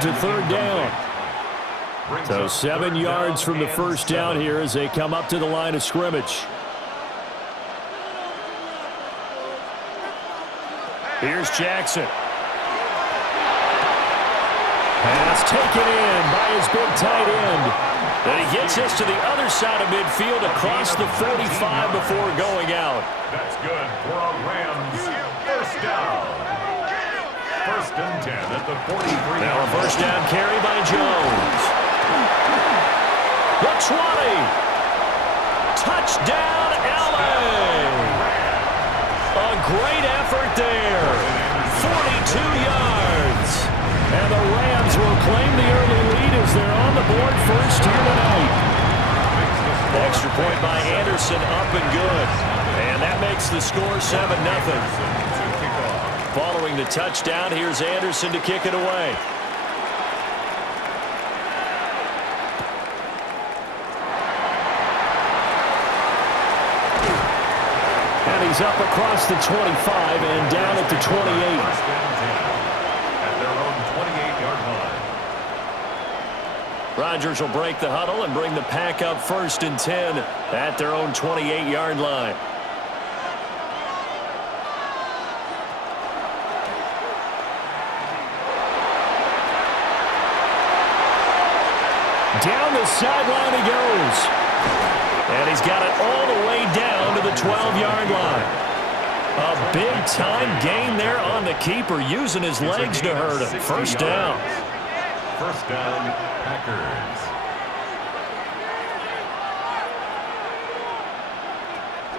to third down. So 7 yards from the first down here as they come up to the line of scrimmage. Here's Jackson. Pass taken in by his big tight end. And he gets us to the other side of midfield across the 45 before going out. That's good for a Rams first down. First and 10 at the 43. Now a first down carry by Jones. The 20. Touchdown, LA. A great effort there. 42 yards. And the Rams will claim the early lead as they're on the board first here tonight. Extra point by Anderson, up and good. And that makes the score 7-0. Following the touchdown, here's Anderson to kick it away. And he's up across the 25 and down at the 28. Rodgers will break the huddle and bring the pack up first and 10 at their own 28-yard line. Down the sideline he goes. And he's got it all the way down to the 12-yard line. A big-time gain there on the keeper, using his legs to hurt him. First down. First down, Packers.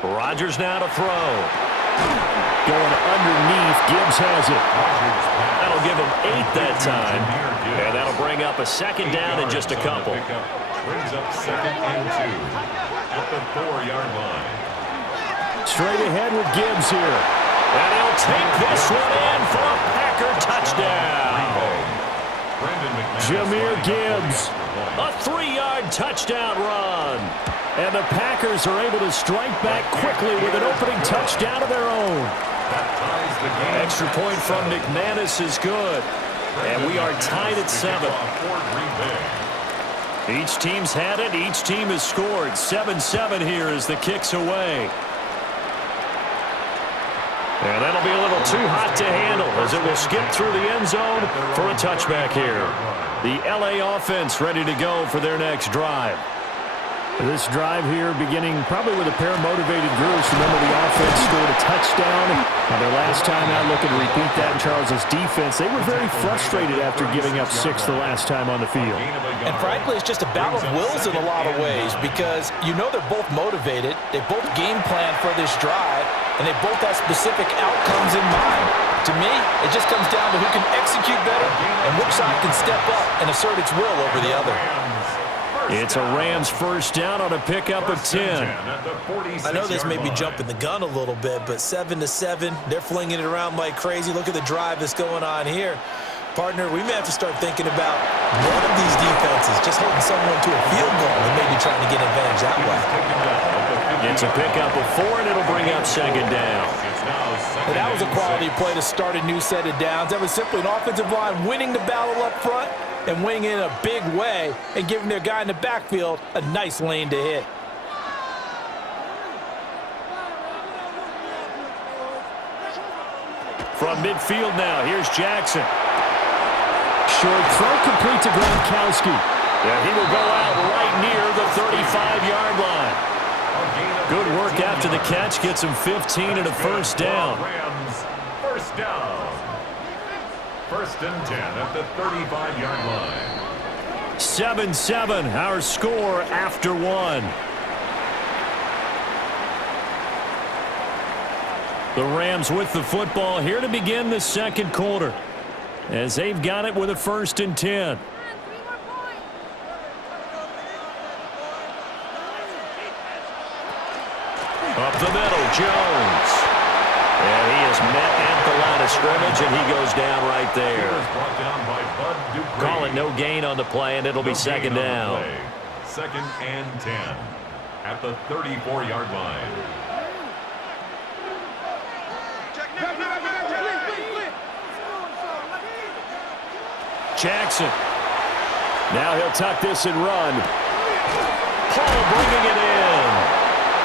Rodgers now to throw. Going underneath, Gibbs has it. That'll give him 8 that time. And that'll bring up a second down in just a couple. Brings up second and 2 at the 4-yard line. Straight ahead with Gibbs here. And he'll take this one in for a Packer touchdown. Jahmyr Gibbs, a 3-yard touchdown run. And the Packers are able to strike back quickly with an opening touchdown of their own. Extra point from McManus is good. And we are tied at 7. Each team's had it. Each team has scored. 7-7 here as the kick's away. And that'll be a little too hot to handle as it will skip through the end zone for a touchback here. The LA offense ready to go for their next drive. This drive here beginning probably with a pair of motivated groups. Remember, the offense scored a touchdown. Now their last time out looking to repeat that in Charles's defense. They were very frustrated after giving up 6 the last time on the field. And frankly, it's just a battle of wills in a lot of ways because you know they're both motivated. They both game plan for this drive, and they both have specific outcomes in mind. To me, it just comes down to who can execute better and which side can step up and assert its will over the other. It's a Rams first down on a pickup of 10. I know this may be jumping the gun a little bit, but 7-7, they're flinging it around like crazy. Look at the drive that's going on here. Partner, we may have to start thinking about one of these defenses just holding someone to a field goal and maybe trying to get advantage that way. It's a pickup of 4, and it'll bring up second down. And that was a quality play to start a new set of downs. That was simply an offensive line winning the battle up front and winning in a big way and giving their guy in the backfield a nice lane to hit. From midfield now, here's Jackson. Short throw complete to Gronkowski. Yeah, he will go out right near the 35-yard line. Good work after the catch. Gets him 15 and a first down. Rams first down. First and 10 at the 35-yard line. 7-7, our score after 1. The Rams with the football here to begin the second quarter as they've got it with a first and 10. Up the middle, Jones. And he is met at the line of scrimmage, and he goes down right there. Call it no gain on the play, and it'll be second down. Second and 10 at the 34-yard line. Jackson. Now he'll tuck this and run. Paul bringing it in.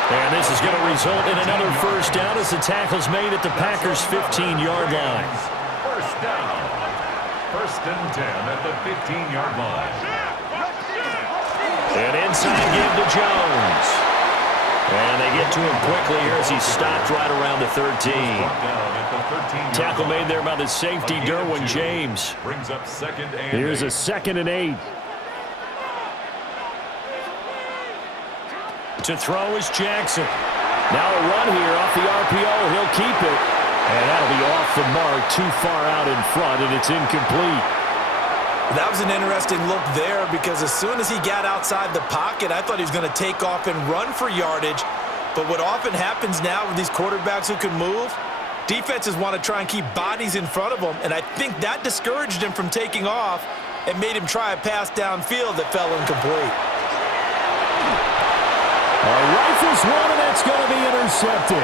And this is going to result in another first down as the tackle's made at the Packers' 15-yard line. First down. First and 10 at the 15-yard line. An inside give to Jones. And they get to him quickly here as he's stopped right around the 13. Tackle made there by the safety, Derwin James. Brings up second and Here's a 2nd and 8. To throw is Jackson. Now a run here off the RPO. He'll keep it. And that'll be off the mark, too far out in front, and it's incomplete. That was an interesting look there because as soon as he got outside the pocket, I thought he was going to take off and run for yardage. But what often happens now with these quarterbacks who can move, defenses want to try and keep bodies in front of them, and I think that discouraged him from taking off and made him try a pass downfield that fell incomplete. Rifles one, and that's going to be intercepted.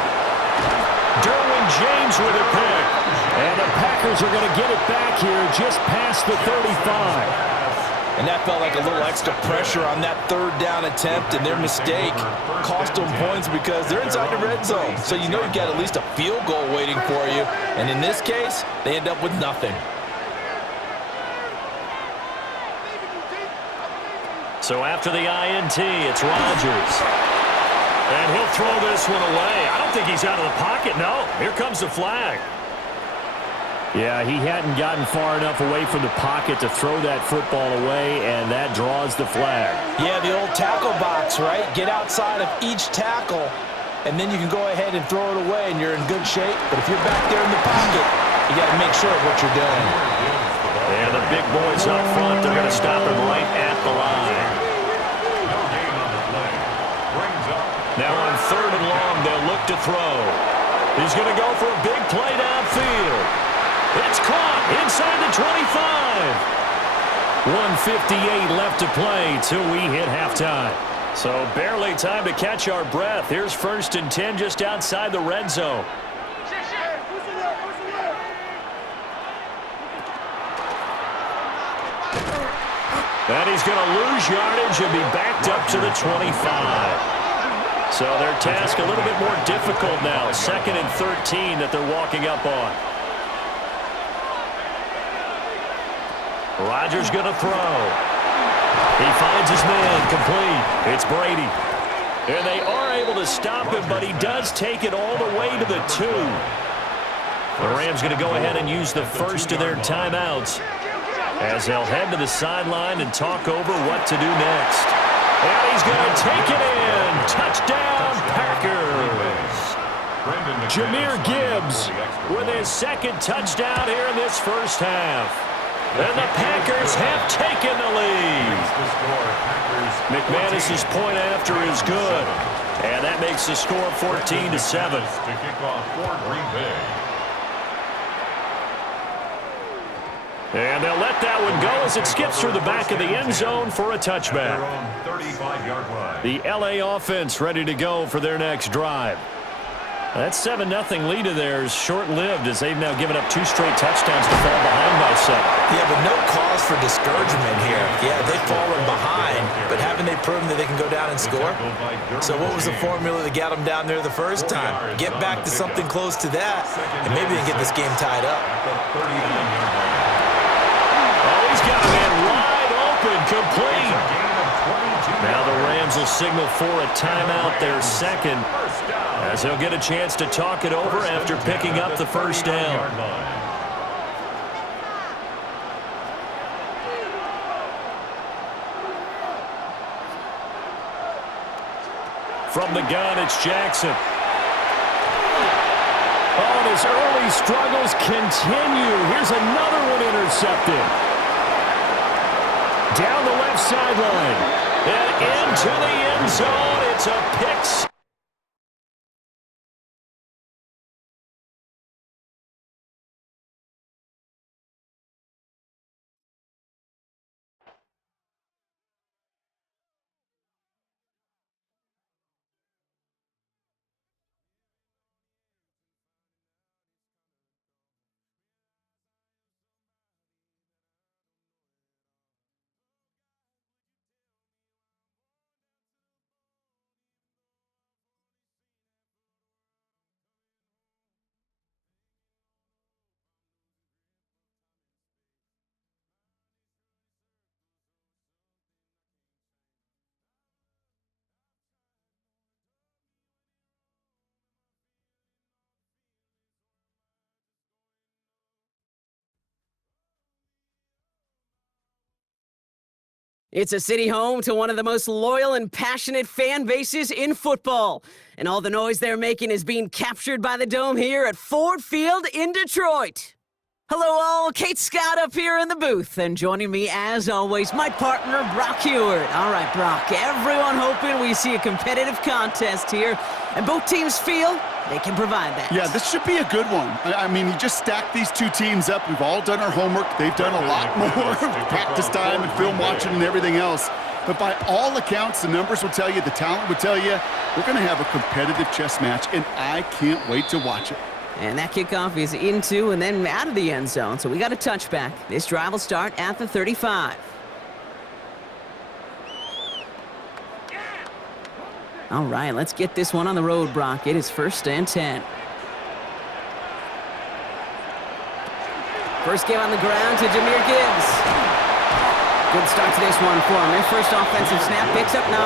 Derwin James with a pick. And the Packers are going to get it back here just past the 35. And that felt like a little extra pressure on that third down attempt, and their mistake cost them points because they're inside the red zone. So you know you've got at least a field goal waiting for you. And in this case, they end up with nothing. So after the INT, it's Rodgers. And he'll throw this one away. I don't think he's out of the pocket. No, here comes the flag. Yeah, he hadn't gotten far enough away from the pocket to throw that football away, and that draws the flag. Yeah, the old tackle box, right? Get outside of each tackle, and then you can go ahead and throw it away, and you're in good shape. But if you're back there in the pocket, you got to make sure of what you're doing. And the big boys up front, they're going to stop him right at the line. Now on 3rd and long, they'll look to throw. He's going to go for a big play downfield. It's caught inside the 25. 1:58 left to play till we hit halftime. So barely time to catch our breath. Here's 1st and 10 just outside the red zone. And he's going to lose yardage and be backed up to the 25. So their task a little bit more difficult now. 2nd and 13 that they're walking up on. Rodgers going to throw. He finds his man complete. It's Brady. And they are able to stop him, but he does take it all the way to the 2. The Rams going to go ahead and use the first of their timeouts as they'll head to the sideline and talk over what to do next. And he's going to take it in. Touchdown, Packers. Jahmyr Gibbs with his 2nd touchdown here in this first half. And the Packers have taken the lead. McManus's point after is good. And that makes the score 14-7. And they'll let that one go as it skips through the back of the end zone for a touchback. The LA offense ready to go for their next drive. That 7-0 lead of theirs short-lived as they've now given up 2 straight touchdowns to fall behind by 7. Yeah, but no cause for discouragement here. Yeah, they've fallen behind, but haven't they proven that they can go down and score? So what was the formula that got them down there the first time? Get back to something close to that, and maybe they can get this game tied up. Oh, he's got a man wide open, complete. Now the Rams will signal for a timeout, their 2nd. As he'll get a chance to talk it over after picking up the first down. From the gun, it's Jackson. Oh, and his early struggles continue. Here's another one intercepted. Down the left sideline. And into the end zone. It's a pick. It's a city home to one of the most loyal and passionate fan bases in football. And all the noise they're making is being captured by the Dome here at Ford Field in Detroit. Hello all, Kate Scott up here in the booth. And joining me as always, my partner, Brock Heward. All right, Brock, everyone hoping we see a competitive contest here. And both teams feel they can provide that. Yeah, this should be a good one. I mean, you just stack these two teams up. We've all done our homework. They've done a lot more practice time and film watching and everything else. But by all accounts, the numbers will tell you, the talent will tell you, we're going to have a competitive chess match, and I can't wait to watch it. And that kickoff is into and then out of the end zone, so we got a touchback. This drive will start at the 35. All right, let's get this one on the road, Brock. It is 1st and 10. First game on the ground to Jahmyr Gibbs. Good start to this one for him. Their first offensive snap picks up 9.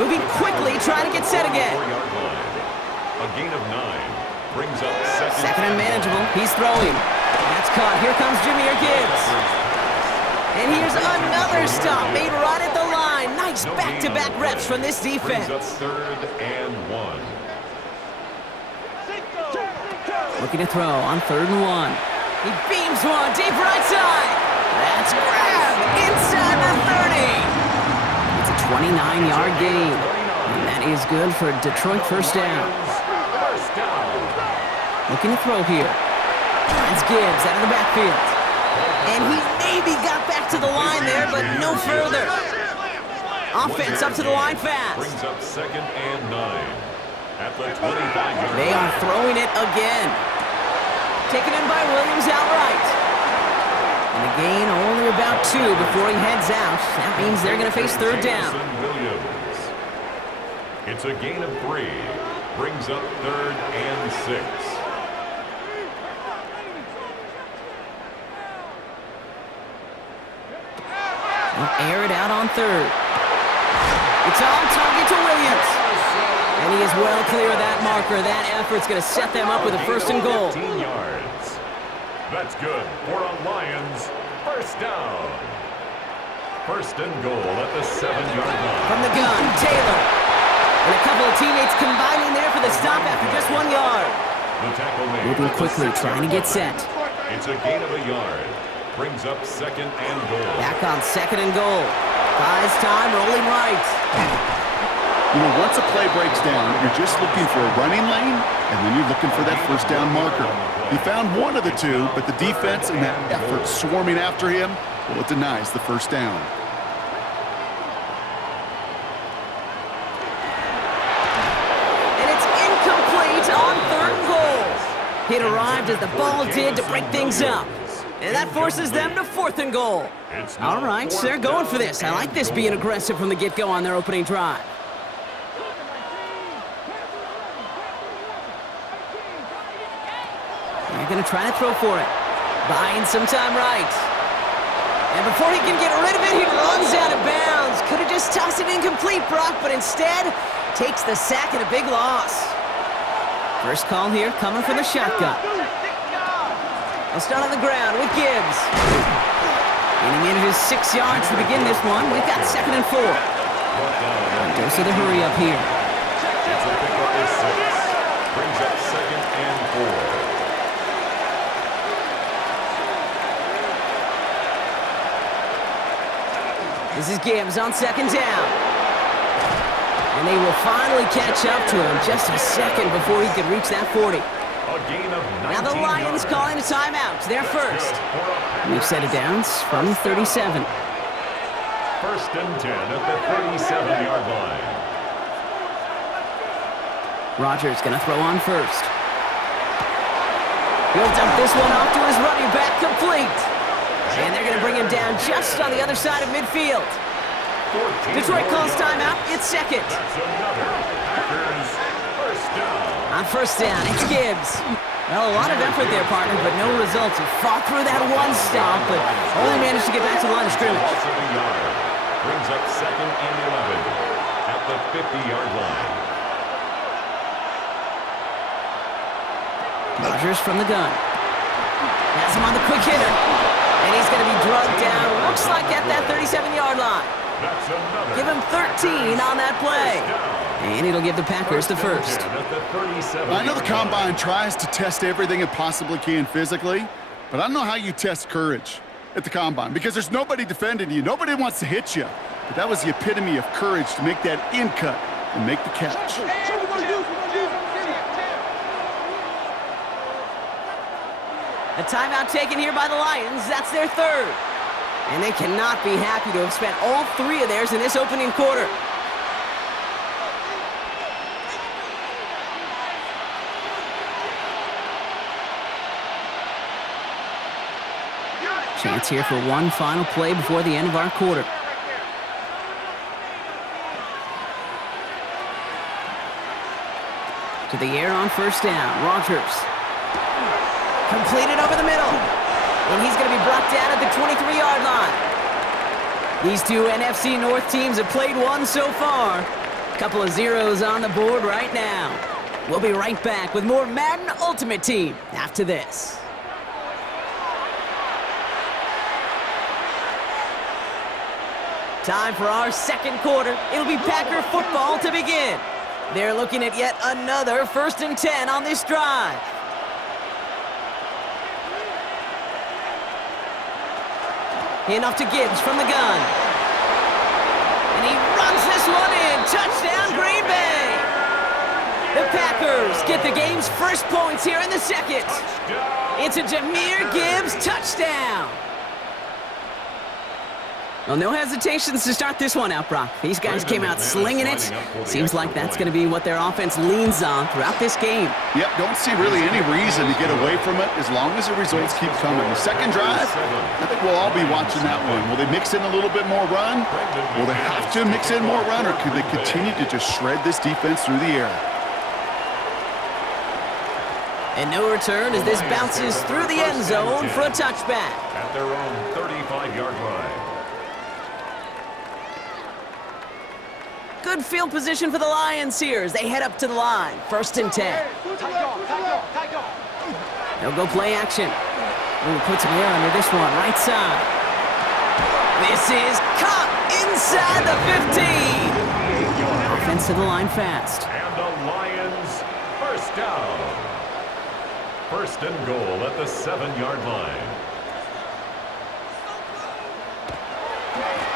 Moving quickly, trying to get set again. A gain of 9 brings up second and manageable. He's throwing. That's caught. Here comes Jahmyr Gibbs. And here's another stop made right at the line. Nice back-to-back reps from this defense. Brings up 3rd and 1. Looking to throw on 3rd and 1. He beams one deep right side. That's grabbed inside the 30. It's a 29-yard gain. And that is good for Detroit first down. Looking to throw here. Finds Gibbs out of the backfield. And he maybe got back to the line there, but no further. Offense up to the line fast. Brings up 2nd and 9 at the 25-yard. They are throwing it again. Taken in by Williams outright. And a gain only about 2 before he heads out. That means they're going to face 3rd down. Williams. It's a gain of 3. Brings up 3rd and 6. They'll air it out on 3rd. It's on target to Williams. And he is well clear of that marker. That effort's going to set them up with a 1st and goal. 15 yards. That's good for a Lions first down. 1st and goal at the 7-yard line. From the gun, Taylor. And a couple of teammates combining there for the stop after just 1 yard. The tackle made. Moving quickly, trying to get set. It's a gain of a yard. Brings up 2nd and goal. Back on 2nd and goal. Buys time, rolling right. You know, once a play breaks down, you're just looking for a running lane, and then you're looking for that first down marker. He found one of the two, but the defense and that effort swarming after him, well, it denies the first down. And it's incomplete on 3rd and goal. It arrived as the ball did to break things up. And that forces them to 4th and goal. All right, they're going for this. I like this being aggressive from the get-go on their opening drive. They're going to try to throw for it. Buying some time right. And before he can get rid of it, he runs out of bounds. Could have just tossed it incomplete, Brock, but instead takes the sack and a big loss. First call here coming from the shotgun. They'll start on the ground with Gibbs. And he manages 6 yards to begin this one. We've got 2nd and 4. Dose of the hurry up here. It's a pickup of 6. Brings up 2nd and 4. This is Gibbs on 2nd down. And they will finally catch up to him just a second before he could reach that 40. A gain of 19 Now the Lions yards. calling a timeout. They're first. We've set it down from the 37. 1st and 10 at the 37-yard line. Rodgers going to throw on 1st. He'll dump this one off to his running back, complete. And they're going to bring him down just on the other side of midfield. Detroit calls timeout. It's 2nd. That's another Packers first down. On 1st down, it's Gibbs. Well, a lot of effort there, partner, but no results. He fought through that one stop, but only managed to get back to the line of scrimmage. Loss of a yard. Brings up 2nd and 11 at the 50-yard line. Rodgers from the gun. Has him on the quick hitter. And he's going to be drugged down Looks like at that 37-yard line. Give him 13 on that play. And it'll give the Packers the first. I know the Combine tries to test everything it possibly can physically, but I don't know how you test courage at the Combine because there's nobody defending you. Nobody wants to hit you. But that was the epitome of courage to make that in cut and make the catch. A timeout taken here by the Lions. That's their third. And they cannot be happy to have spent all three of theirs in this opening quarter. Chance here for one final play before the end of our quarter. To the air on first down. Rodgers. Completed over the middle. And he's going to be brought down at the 23-yard line. These two NFC North teams have played one so far. A couple of zeros on the board right now. We'll be right back with more Madden Ultimate Team after this. Time for our second quarter. It'll be Packer football to begin. They're looking at yet another 1st and 10 on this drive. Handoff to Gibbs from the gun. And he runs this one in. Touchdown, Green Bay. The Packers get the game's first points here in the second. It's a Jahmyr Gibbs touchdown. Well, no hesitations to start this one out, Brock. These guys came out slinging it. Seems like that's going to be what their offense leans on throughout this game. Yep, don't see really any reason to get away from it as long as the results keep coming. The second drive, I think we'll all be watching that one. Will they mix in a little bit more run? Will they have to mix in more run, or could they continue to just shred this defense through the air? And no return as this bounces through the end zone for a touchback. At their own 35-yard line. Good field position for the Lions here as they head up to the line. 1st and 10. They'll go play action. Ooh, puts him here under this one, right side. This is caught inside the 15. Offense to the line fast. And the Lions, first down. 1st and goal at the 7-yard line.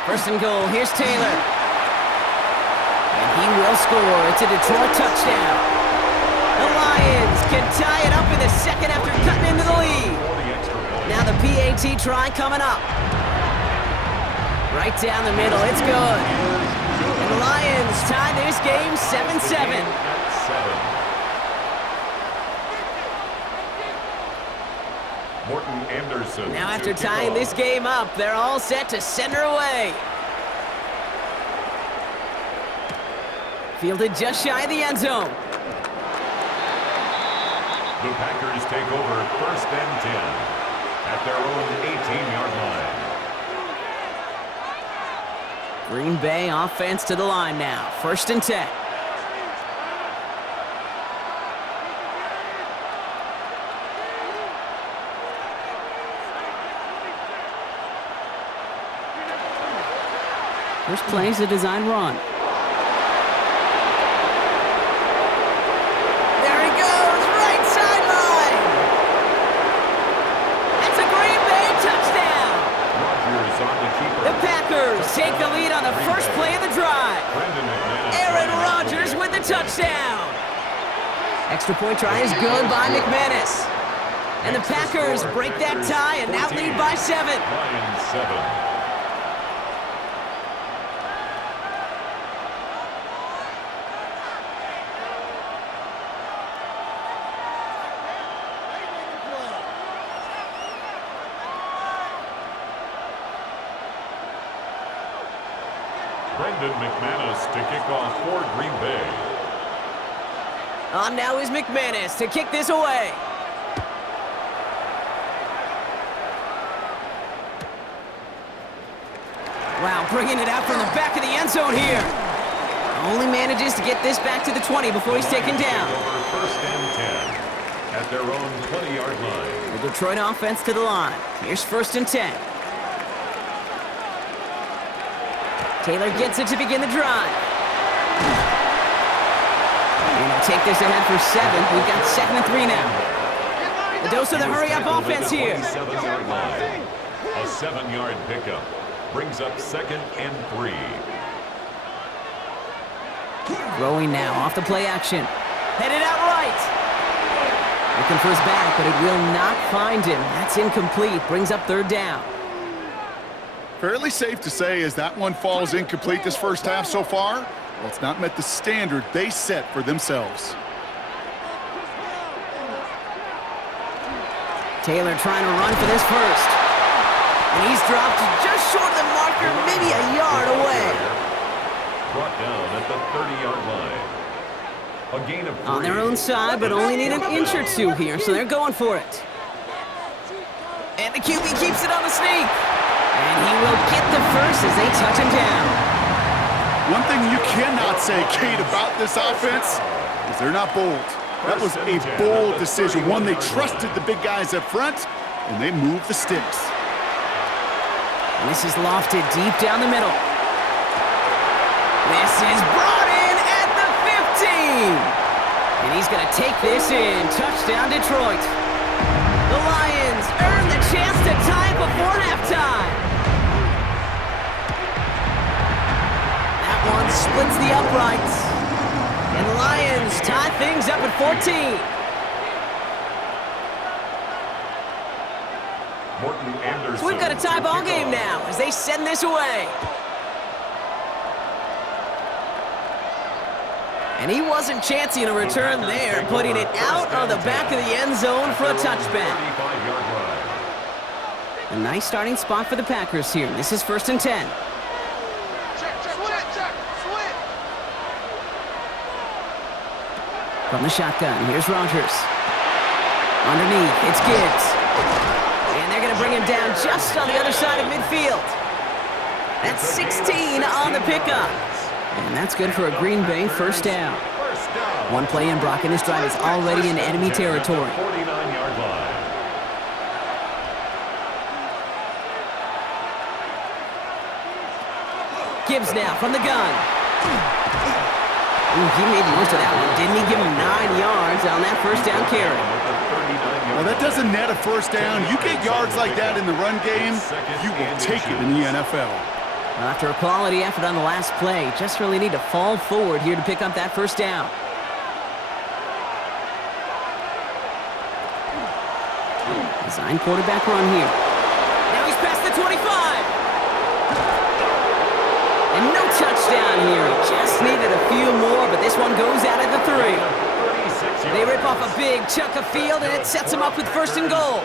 1st and goal. Here's Taylor. He will score. It's a Detroit touchdown. The Lions can tie it up in the second after cutting into the lead. Now the PAT try coming up. Right down the middle. It's good. And the Lions tie this game 7-7. Morton Anderson. Now after tying this game up, they're all set to send her away. Fielded just shy of the end zone. The Packers take over 1st and 10 at their own 18-yard line. Green Bay offense to the line now. 1st and 10. First play is a design run. Take the lead on the first play of the drive. Aaron Rodgers with the touchdown. Extra point try is good by McManus. And the Packers break that tie and now lead by 7. Lions 7. McManus to kick off for Green Bay. On now is McManus to kick this away. Wow, bringing it out from the back of the end zone here. Only manages to get this back to the 20 before he's taken down. 1st and 10 at their own 20-yard line. The Detroit offense to the line. Here's 1st and 10. Taylor gets it to begin the drive. And he'll take this ahead for 7. We've got 2nd and 3 now. The dose of the hurry-up offense here. A 7-yard pickup brings up 2nd and 3. Throwing now off the play action. Headed out right. Looking for his back, but it will not find him. That's incomplete. Brings up 3rd down. Fairly safe to say as that one falls incomplete this first half so far, well, it's not met the standard they set for themselves. Taylor trying to run for this first. And he's dropped just short of the marker, maybe a yard away. Brought down at the 30-yard line. A gain of 3. On their own side, but only need an inch or 2 here, so they're going for it. And the QB keeps it on the sneak. And he will get the first as they touch him down. One thing you cannot say, Kate, about this offense is they're not bold. That was a bold decision, one they trusted the big guys up front, and they moved the sticks. And this is lofted deep down the middle. This is brought in at the 15. And he's going to take this in. Touchdown, Detroit. The Lions earn the chance to tie it before halftime. That one splits the uprights. And the Lions tie things up at 14. So we've got a tie ball game now as they send this away. And he wasn't chancing a return there, putting it out on the back of the end zone for a touchback. A nice starting spot for the Packers here. This is 1st and 10. From the shotgun, here's Rodgers. Underneath, it's Gibbs. And they're going to bring him down just on the other side of midfield. That's 16 on the pickup. And that's good for a Green Bay 1st down. One play in, Brock, and this drive is already in enemy territory. 49-yard line. Gibbs now from the gun. Ooh, he made most of that one, didn't he? Give him 9 yards on that 1st down carry. Well, that doesn't net a 1st down. You get yards like that in the run game, you will take it in the NFL. Well, after a quality effort on the last play, just really need to fall forward here to pick up that 1st down. Design quarterback run here. Now he's past the 25. And no touchdown here. He just needed a few more, but this one goes out at the 3. They rip off a big chunk of field, and it sets them up with 1st and goal.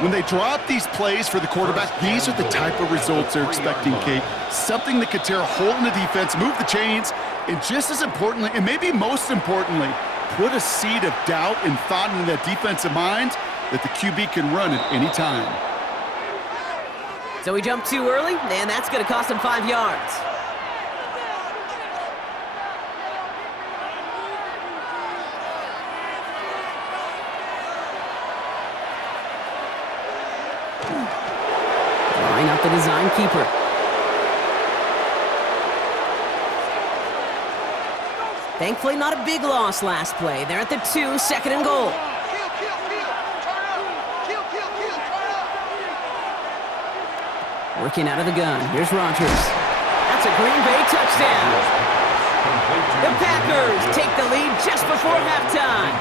When they drop these plays for the quarterback, these are the type of results they're expecting, Kate. Something that could tear a hole in the defense, move the chains, and just as importantly, and maybe most importantly, put a seed of doubt and thought into that defensive mind that the QB can run at any time. So he jumped too early, and that's going to cost him 5 yards. Line up the design keeper. Thankfully, not a big loss last play. They're at the 2, 2nd and goal. Working out of the gun. Here's Rodgers. That's a Green Bay touchdown. The Packers take the lead just before halftime.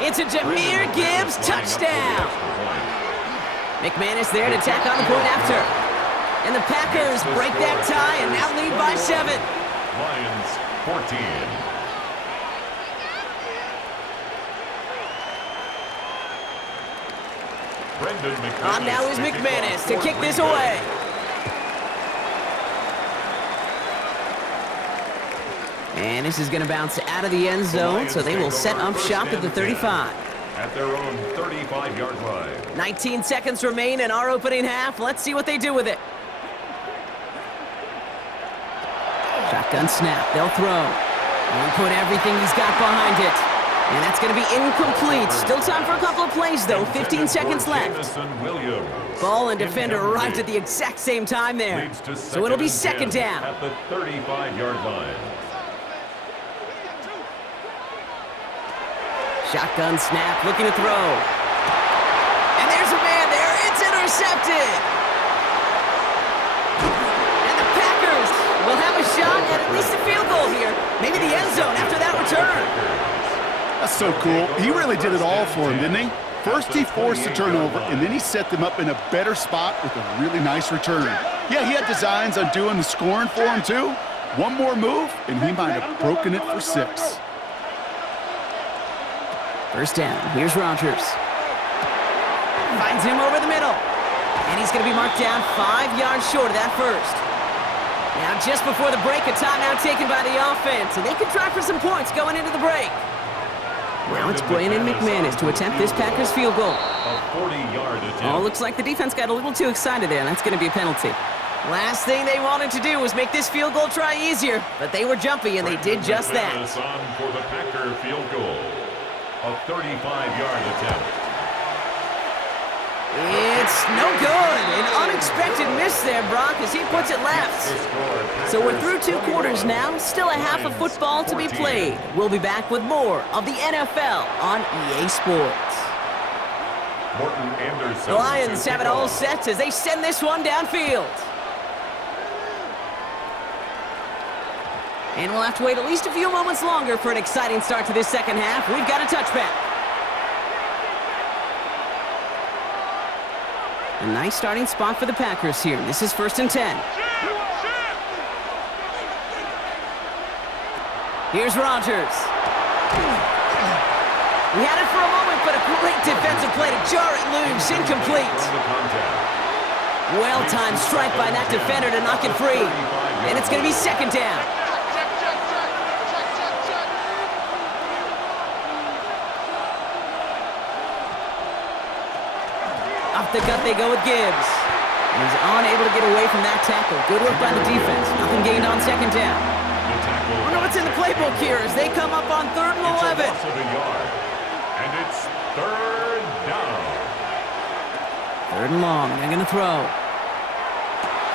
It's a Jahmyr Gibbs touchdown. McManus there to tack on the point after. And the Packers break that tie and now lead by 7. Lions 14. On now is McManus to kick this away. And this is going to bounce out of the end zone, so they will set up shop at the 35. At their own 35-yard line. 19 seconds remain in our opening half. Let's see what they do with it. Shotgun snap. They'll throw. And put everything he's got behind it. And that's going to be incomplete. Still time for a couple of plays, though. 15 seconds left. Ball and defender arrived at the exact same time there. So it'll be second down. At the 35-yard line. Shotgun snap, looking to throw. And there's a man there. It's intercepted. And the Packers will have a shot at least a field goal here. Maybe the end zone after that return. That's so cool. He really did it all for him, didn't he? First he forced the turnover, and then he set them up in a better spot with a really nice return. Yeah, he had designs on doing the scoring for him, too. One more move, and he might have broken it for 6. First down. Here's Rodgers. Finds him over the middle. And he's going to be marked down 5 yards short of that first. Now, just before the break, a timeout taken by the offense, and they can try for some points going into the break. Now it's Brandon McManus to attempt this Packers field goal. A 40-yard attempt. Oh, looks like the defense got a little too excited there, and that's going to be a penalty. Last thing they wanted to do was make this field goal try easier, but they were jumpy, and they did just that. On for the Packer field goal. A 35-yard attempt. It's no good. An unexpected miss there, Brock, as he puts it left. So we're through 2 quarters now. Still a half of football to be played. We'll be back with more of the NFL on EA Sports. Morton Anderson. The Lions have it all set as they send this one downfield. And we'll have to wait at least a few moments longer for an exciting start to this second half. We've got a touchback. A nice starting spot for the Packers here. This is 1st and 10. Here's Rodgers. We had it for a moment, but a great defensive play to jar it loose. Incomplete. Well-timed strike by that defender to knock it free. And it's going to be second down. Off the gut they go with Gibbs. And he's unable to get away from that tackle. Good work by the defense. Nothing gained on second down. I wonder what's in the playbook here as they come up on 3rd and 11. And it's 3rd down. 3rd and long. They're going to throw.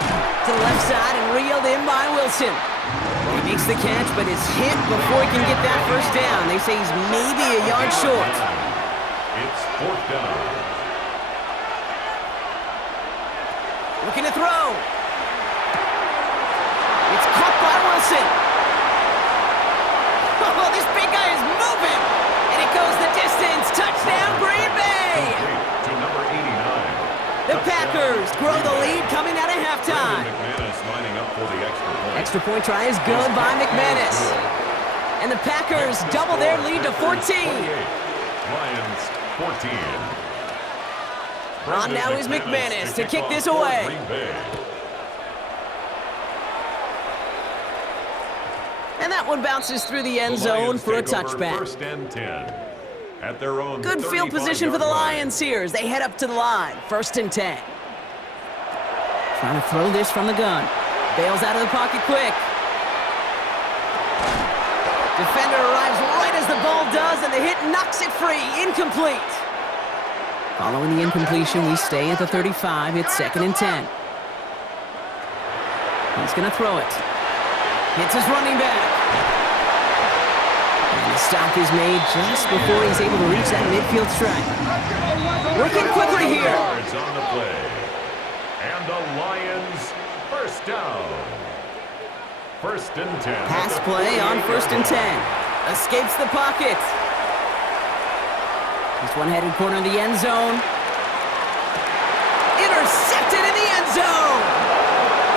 To the left side and reeled in by Wilson. He makes the catch, but is hit before he can get that first down. They say he's maybe a yard short. It's 4th down. Looking to throw. It's caught by Wilson. Oh, this big guy is moving. And it goes the distance. Touchdown, Green Bay. To number 89. The Packers grow the lead coming out of halftime. McManus lining up for the extra point. Extra point try is good by McManus. And the Packers double their lead to 14. Lions 14. On now is McManus to kick this away. And that one bounces through the end zone for a touchback. 1st and 10. At their own Good field position for the Lions here as they head up to the line. 1st and 10. Trying to throw this from the gun. Bails out of the pocket quick. Defender arrives right as the ball does, and the hit knocks it free. Incomplete. Following the incompletion, we stay at the 35. It's 2nd and 10. He's going to throw it. Hits his running back. And the stop is made just before he's able to reach that midfield strike. Working quickly here. Yards on the play. And the Lions first down. 1st and 10. Pass play on 1st and 10. Escapes the pocket. This one headed corner in the end zone. Intercepted in the end zone.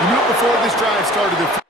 You know, before this drive started,